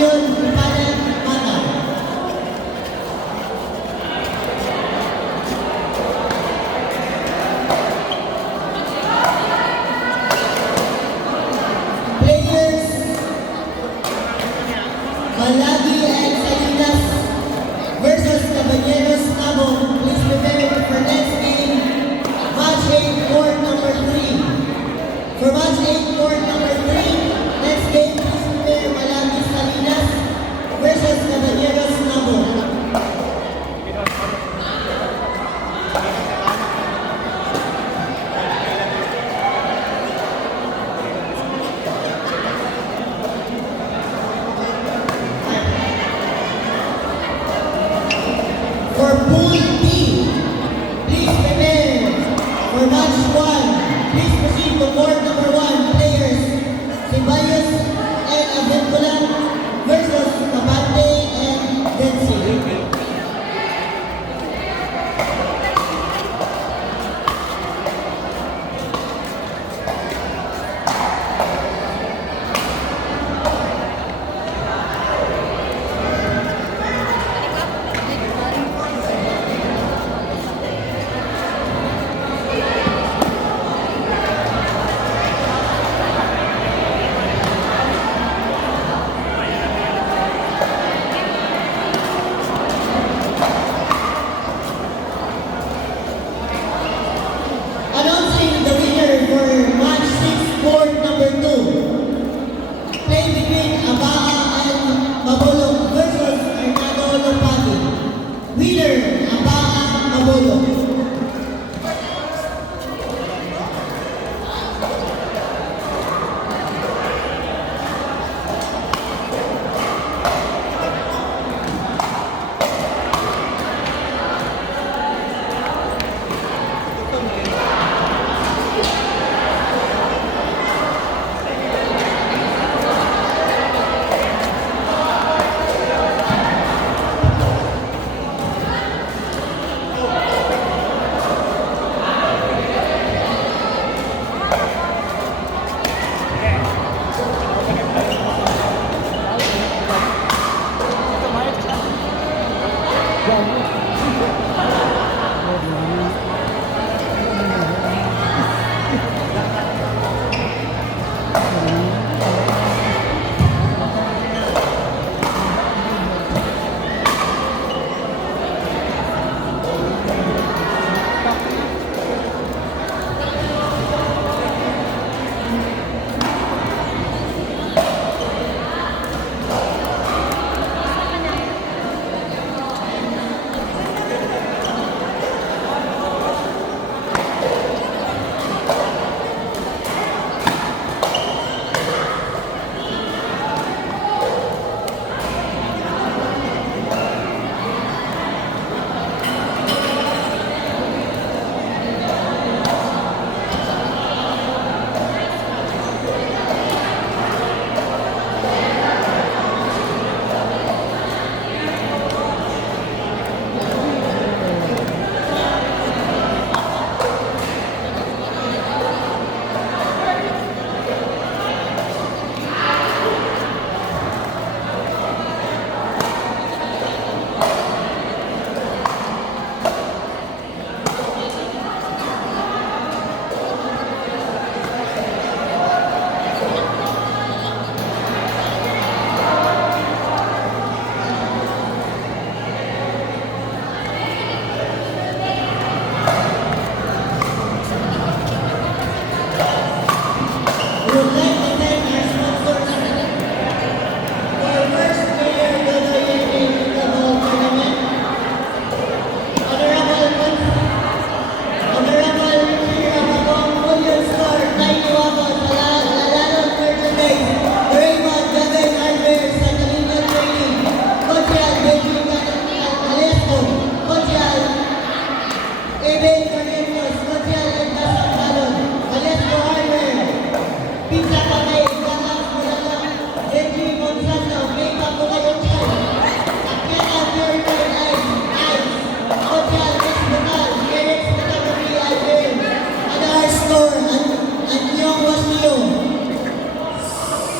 Ayon Panay Mata. Players Malagi and Salinas versus Caballeros Tabon. Please prepare for next game. Match 8, court number 3. For match 8, court number 3, next game, please prepare Malagi Salinas versus Caballeros Tabon. For Pool D, please prepare. For match 1, please proceed to court number 1. Players, Ceballos and Aventura versus Tabante and Densi. Announcing the winner for match 6, court number 2. Play between Abaa and Mabolong versus Hernando Lopati. Winner, Abaa Mabolong.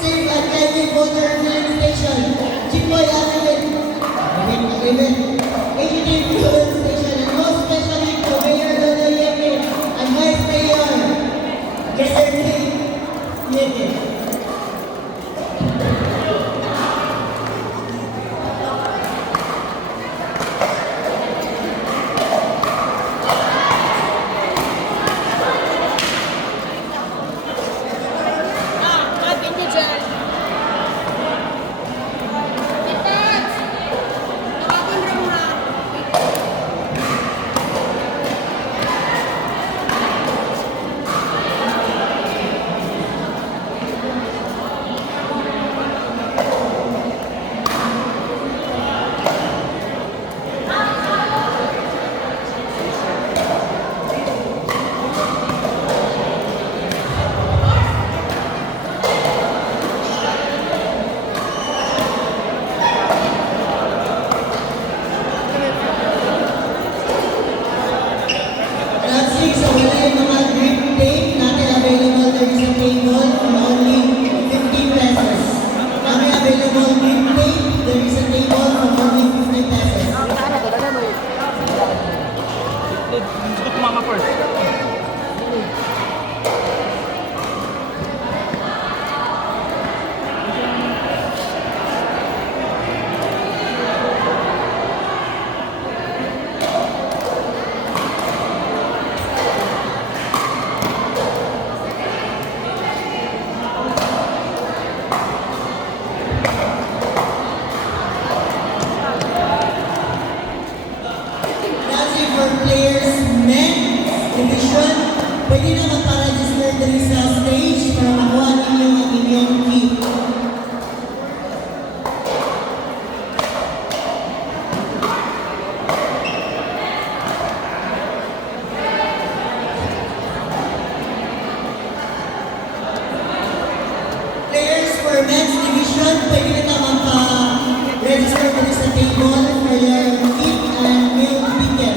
Save at Magic Water Filling Station, Jimboy Agreement, AGT Fuel Station, and most especially to Mayor Lola Yeke and Vice Mayor Keserly Yeke. Nancy, so wala yung mga grip tape natin available there is a table for only 50 pesos. Kami available grip tape, there is a table for only 50 pesos. Gusto ko tumama first. Nancy, for players men division, pwede na magpa-register dali sa stage para makuha ninyo ang inyong key. Players for men's division, pwede na magpa-register dali sa table for your kit and meal ticket.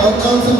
Shout out sa